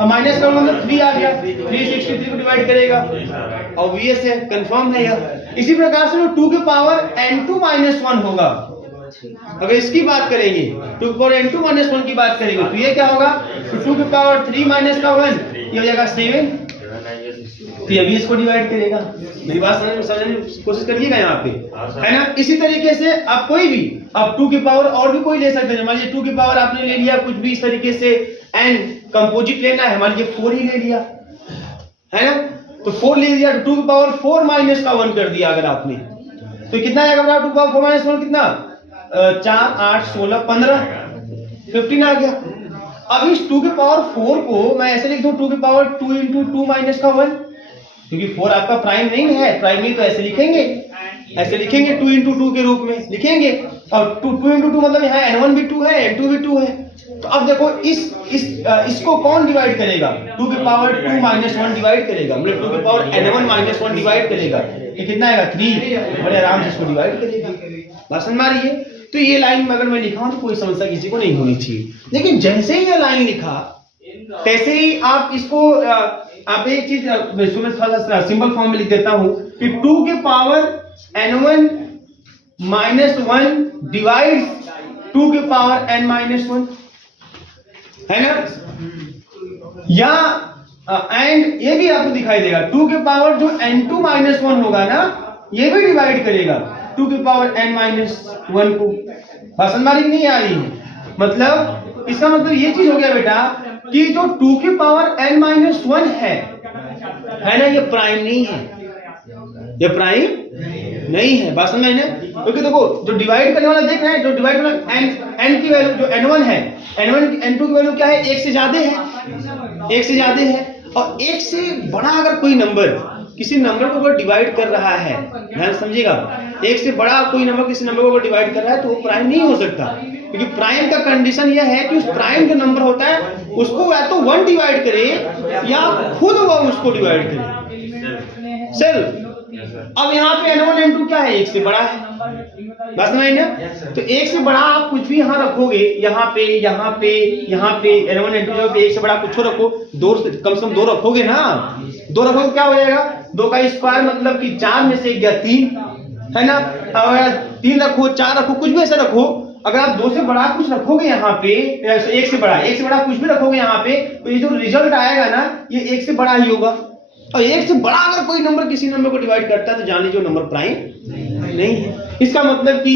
अब माइनस का मतलब 3 आ गया, 3 63 को डिवाइड करेगा, ऑब्वियस है, कंफर्म है यह। इसी प्रकार से 2 के पावर n2 -1 होगा, अगर इसकी बात करेंगे 2 के पावर n2 -1 की बात करेंगे तो ये क्या होगा? तो 2 के पावर 3 माइनस का 1 ये हो जाएगा 7, तो ये भी इसको डिवाइड करेगा। मेरी बात समझने की कोशिश करिएगा यहाँ पे, है ना। इसी तरीके से आप कोई भी, अब 2 के पावर और भी कोई ले सकते हैं। मान लीजिए 2 के पावर आपने ले लिया कुछ भी इस तरीके से, n कंपोजिट लेना है, मान लीजिए 4 ही ले लिया, है ना, तो 4 ले लिया, 2 के पावर 4 माइनस का 1 कर दिया अगर आपने, तो कितना आएगा? 2 के पावर 4 माइनस 1 कितना? 4 8 16 15 15 आ गया। अब इस 2 के पावर 4 को मैं ऐसे लिख दूं 2 के पावर 2 into 2 माइनस का 1, क्योंकि 4 आपका प्राइम नहीं है, प्राइम नहीं तो ऐसे लिखेंगे 2 into 2 के रूप में लिखेंगे, और 2 into 2 मतलब यहाँ n1 भी 2 है, n2 भी 2 है। तो अब देखो इसको कौन डिवाइड करेगा? 2 के पावर 2 -1 डिवाइड करेगा, मतलब 2 के पावर n1 -1 डिवाइड करेगा, ये कितना आएगा? 3, बड़े आराम से इसको डिवाइड करेगा। बात समझ में आ रही है? तो ये लाइन अगर मैं लिखा हूं तो कोई समस्या किसी को नहीं होनी चाहिए, लेकिन जैसे ही ये लाइन लिखा तैसे ही आप इसको आप एक चीज थोड़ा सिंपल फॉर्म में लिख देता हूं कि 2 के पावर n1 -1 डिवाइड 2 के पावर n -1, है ना, या एंड ये भी आपको दिखाई देगा 2 के पावर जो n2 -1 होगा ना ये भी डिवाइड करेगा 2 के पावर n -1 को। भाषण मारी नहीं आ रही है? मतलब इसका मतलब ये चीज हो गया बेटा कि जो 2 के पावर n -1 है ना, ये प्राइम नहीं है, ये प्राइम नहीं है। बात समझ में? क्योंकि देखो जो डिवाइड करने वाला देख रहे हैं, जो डिवाइड करने वाला n की वैल्यू जो n1 है, n2 की वैल्यू क्या है? 1 से ज्यादा है, 1 से ज्यादा है। और 1 से बड़ा अगर कोई नंबर किसी नंबर को अगर डिवाइड कर रहा है, ध्यान समझिएगा, 1 से बड़ा कोई नंबर किसी नंबर को अगर डिवाइड कर रहा है तो वो प्राइम नहीं हो सकता, क्योंकि प्राइम का कंडीशन यह है कि उस प्राइम जो नंबर होता है उसको या तो 1 डिवाइड करे या खुद वो उसको डिवाइड करे सेल्फ। अब यहाँ पे n1 n2 क्या है? 1 से बड़ा है। बस समझ ना? तो 1 से बड़ा आप कुछ भी यहाँ रखोगे, यहाँ पे n1 n2 जो 1 से बड़ा कुछ रखो, 2 कम से कम 2 रखोगे ना, 2 रखोगे क्या हो जाएगा? 2 का स्क्वायर मतलब कि 4 में से 1 गया 3, है ना। अगर 3 रखो 4 रखो कुछ भी ऐसा रखो, अगर आप 2 से बड़ा कुछ रखोगे यहाँ पे, 1 से बड़ा कुछ भी रखोगे यहाँ पे, तो ये जो रिजल्ट आएगा ना ये 1 से बड़ा ही होगा। और 1 से बड़ा अगर कोई नंबर किसी नंबर को डिवाइड करता है तो जान लीजिए नंबर प्राइम नहीं है। इसका मतलब कि,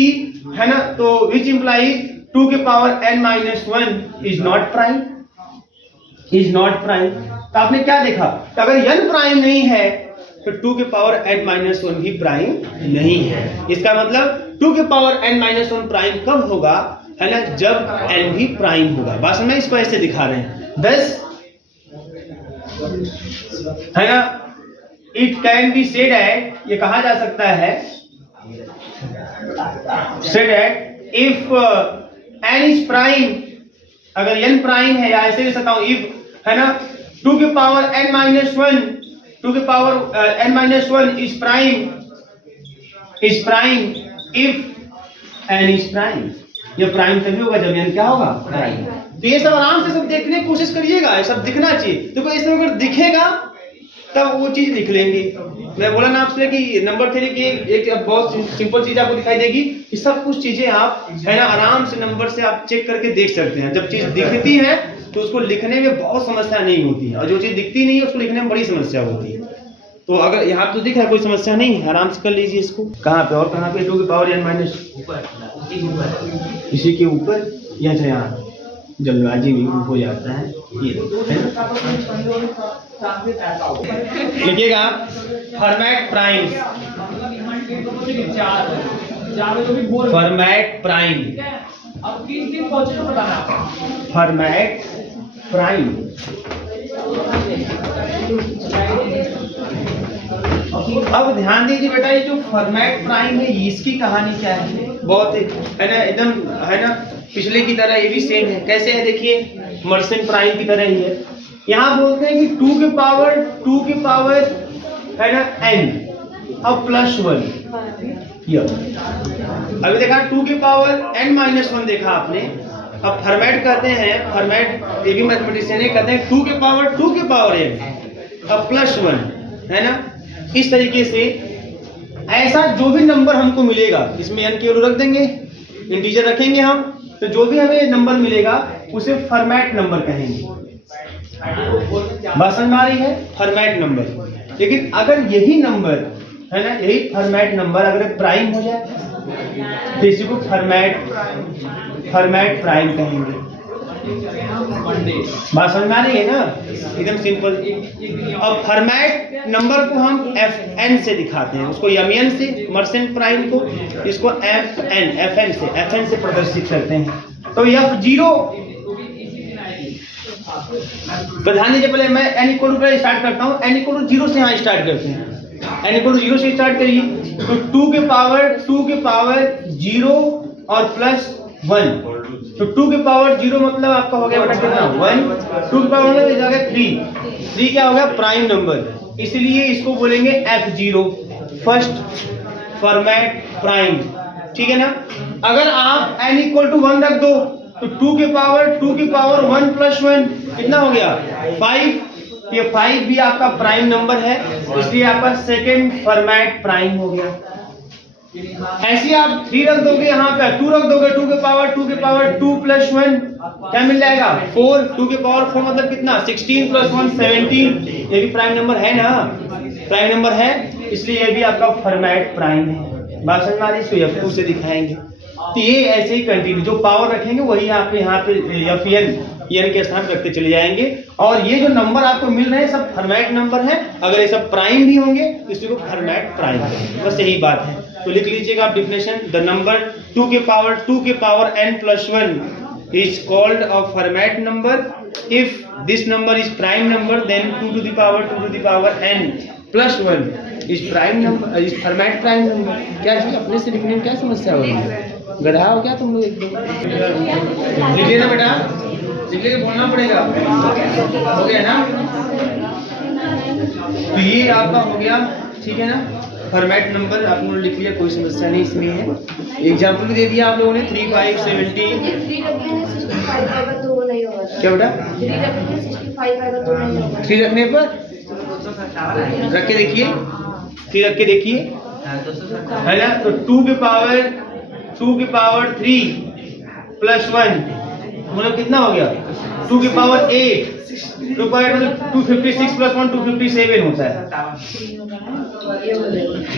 है ना, तो विच इंप्लाइज 2 के power n -1 is not prime, is not prime. तो आपने क्या देखा? तो अगर n प्राइम नहीं है तो 2 के पावर n -1 भी प्राइम नहीं है। इसका मतलब 2 के पावर n -1 प्राइम कब होगा, है ना, जब n भी प्राइम होगा। बस मैं इसको ऐसे दिखा रहे हैं, thus है ना, it can be said at, ये कहा जा सकता है, said at if n is prime, अगर n प्राइम है या ऐसे लिख सकता हूं इफ, है ना, 2 की पावर n माइनस 1, 2 की power n minus 1 is prime if n is prime. ये प्राइम तभी होगा जब n क्या होगा, प्राइम। तो ये सब आराम से सब देखने की कोशिश करिएगा, ये सब दिखना चाहिए। देखो इस तरह अगर दिखेगा तब वो चीज लिख लेंगे। मैं बोला ना आपसे कि नंबर थ्री की एक बहुत सिंपल चीज आपको दिखाई देगी कि सब कुछ चीजें आप, है ना, आराम से नंबर से आप चेक करके देख सकते हैं। जब चीज दिखती है तो उसको लिखने में बहुत समस्या नहीं होती है, और जो चीज दिखती नहीं है उसको लिखने में बड़ी समस्या होती है। तो अगर यहाँ तो दिख रहा है कोई समस्या नहीं है, आराम से कर लीजिए इसको। कहाँ पे और कहाँ पे 2 की पावर n माइनस, इसी के ऊपर या यहाँ जल्दबाजी में हो जाता है ये, लिखिएगा format prime, format prime, format prime. अब ध्यान दीजिए बेटा, ये जो फॉर्मेट प्राइम है इसकी कहानी क्या है, बहुत है ना, एकदम है ना पिछले की तरह ये भी सेम है। कैसे है देखिए, मर्सन प्राइम की तरह ही है। यहाँ बोलते हैं कि 2 की पावर है ना n और प्लस 1, अभी देखा 2 की पावर n माइनस 1 देखा आपने। अब फॉर्मेट कहते हैं, फॉर्मेट एक ही मैथमेटिशियन है, कहते हैं 2 की पावर n और प्लस 1, है ना। इस तरीके से ऐसा जो भी नंबर हमको मिलेगा, इसमें n की वैल्यू रख देंगे, इंटीजर रखेंगे हम, तो जो भी हमें नंबर मिलेगा उसे फॉर्मेट नंबर कहेंगे। बात समझ में आ रही है, फॉर्मेट नंबर। लेकिन अगर यही नंबर, है ना, यही फॉर्मेट नंबर अगर प्राइम हो जाए तो इसी को फॉर्मेट प्राइम कहेंगे। बात समझ में आ रही है ना, एकदम सिंपल। अब फॉर्मेट नंबर को हम fn से दिखाते हैं, उसको mn से, मर्सेंट प्राइम को इसको fn से प्रदर्शित करते हैं। तो f0, ध्यान दीजिए, पहले मैं n इक्वल टू स्टार्ट करता हूँ, n इक्वल टू 0 से यहाँ स्टार्ट करते हैं। n इक्वल टू 0 से स्टार्ट करिए, तो 2 की पावर 0 और प्लस 1, तो 2 की पावर 0 मतलब आपका हो गया बेटा कितना, 1। 2 की पावर मतलब आ गया 3 क्या हो गया, प्राइम नंबर, इसलिए इसको बोलेंगे f0, फर्स्ट फॉर्मेट प्राइम, ठीक है ना। अगर आप n इक्वल टू 1 रख दो तो 2 की पावर 1 प्लस 1 कितना हो गया, 5। ये 5 भी आपका प्राइम नंबर है, इसलिए आपका सेकेंड फॉर्मेट प्राइम हो गया। ऐसे आप 3 रख दोगे, यहाँ पे 2 रख दोगे, 2 की पावर 2 प्लस 1 क्या मिल जाएगा, 4। 2 की पावर 4 मतलब कितना, 16 प्लस 1 17। ये भी प्राइम नंबर है ना, प्राइम नंबर है, इसलिए ये भी आपका फॉर्मेट प्राइम है। बात समझ में आ रही है, इसको f2 से दिखाएंगे। तो ये ऐसे ही कंटिन्यू, जो पावर रखेंगे वही आप यहाँ पे fn के स्थान रखते चले जाएंगे। और ये जो नंबर आपको मिल रहे हैं सब फॉर्मेट नंबर है, अगर ये सब प्राइम भी होंगे तो इसी को फॉर्मेट प्राइम है, बस यही बात है। तो लिख लीजिएगा आप डिफिनेशन, द नंबर 2 की power n plus 1 is called a Fermat number. If this number is prime number then 2 to the power n plus 1 is prime number, is Fermat prime number. क्या चीज अपने से लिखने में क्या समस्या हो रही है, गधा हो गया तुम लोग एकदम। लिखिए ना बेटा, लिख के बोलना पड़ेगा, हो गया ना। तो ये आपका हो गया, ठीक है ना, फॉर्मेट नंबर आप लोगों ने लिख लिया, कोई समस्या नहीं इसमें है। एग्जाम्पल भी दे दिया आप लोगों ने, 3 5 17 क्या बेटा, 3 रखने पर रख के देखिए, 3 रख के देखिए, है ना। तो 2 की पावर 3 प्लस 1 मतलब कितना हो गया, 2 की पावर 8, 256 प्लस 1 257 होता है।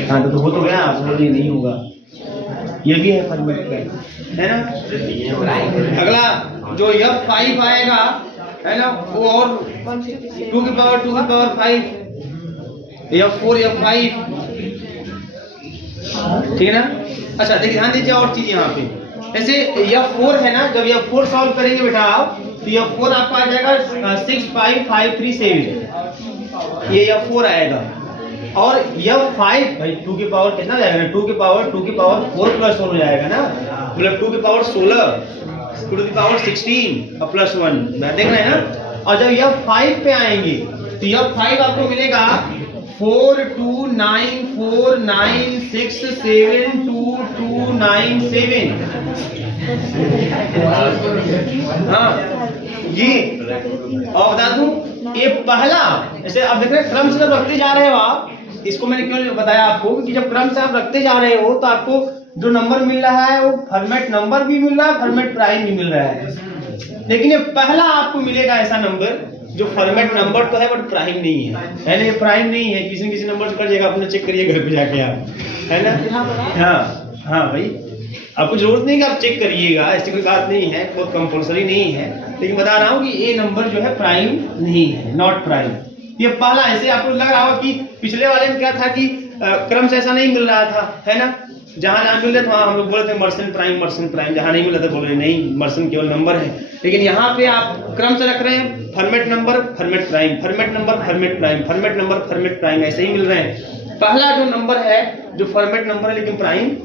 हाँ तो हो तो गया, आप बोलिए नहीं होगा, ये भी है फॉर्मेट प्राइम, है ना। अगला जो f5 आएगा, है ना, वो और 2 की पावर 5, f4 f5, ठीक है ना। अच्छा देखिए, ध्यान दीजिए और चीज यहाँ पे, जैसे f4 है ना, जब f4 सॉल्व करेंगे बेटा आप, तो f4 आपका आ जाएगा 6 5 5 3 7, ये f4 आएगा। और f5 भाई 2 की पावर कितना जाएगा ना, 2 की पावर 4 प्लस 1 हो जाएगा ना, मतलब 2 की पावर 16 टू द पावर 16 और प्लस 1 देख रहे हैं ना। और जब यह 5 पे आएंगे तो यह 5 आपको मिलेगा 4 2 9 4 9 6 7 2 2 9 7। हाँ ये और बता दूं ये पहला, जैसे आप देख रहे हैं क्रम से जब रखते जा रहे हो आप, इसको मैंने क्यों बताया आपको कि जब क्रम से आप रखते जा रहे हो तो आपको जो नंबर मिल रहा है वो फॉर्मेट नंबर भी मिल रहा है, फॉर्मेट प्राइम भी मिल रहा है। लेकिन ये पहला आपको मिलेगा ऐसा नंबर जो फॉर्मेट नंबर तो है बट प्राइम नहीं है ना, ये प्राइम नहीं है। किसी न किसी नंबर से कर जाएगा, अपने चेक करिए घर पे जाके आप, है ना। हाँ हाँ भाई, आपको जरूरत नहीं कि आप चेक करिएगा, ऐसी कोई बात नहीं है, बहुत कंपल्सरी नहीं है, लेकिन बता रहा हूँ कि ये नंबर जो है प्राइम नहीं है, नॉट प्राइम। ये पहला, ऐसे आपको लग रहा होगा कि पिछले वाले में क्या था कि क्रम से ऐसा नहीं मिल रहा था, है ना। जहां जहां मिल रहे थे हम लोग बोले थे मर्सन प्राइम, जहां नहीं मिल रहा था बोल रहे नहीं मर्सन केवल नंबर है। लेकिन यहाँ पे आप क्रम से रख रहे हैं, format number format prime, format number format prime, format number format prime, ऐसे ही मिल रहे हैं। पहला जो नंबर है जो फॉर्मेट नंबर है लेकिन प्राइम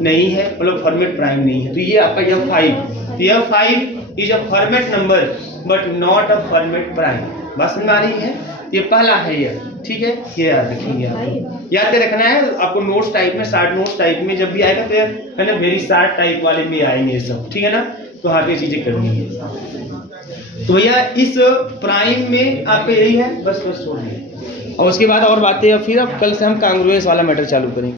नहीं है, मतलब फॉर्मेट प्राइम नहीं है, तो ये आपका यह 5, यह 5 is a Fermat number but not a format prime. बस समझ में आ रही है, ये पहला है ये, ठीक है। ये याद रखेंगे, आप याद के रखना है आपको। नोट्स टाइप में, शॉर्ट नोट्स टाइप में जब भी आएगा फिर है ना, वेरी शॉर्ट टाइप वाले भी आएंगे ये सब, ठीक है ना। तो आप ये चीजें करनी है। तो भैया इस प्राइम में आपका यही है, बस छोड़ दिए। और उसके बाद और बातें, फिर अब कल से हम कांग्रुएंस वाला मैटर चालू करेंगे।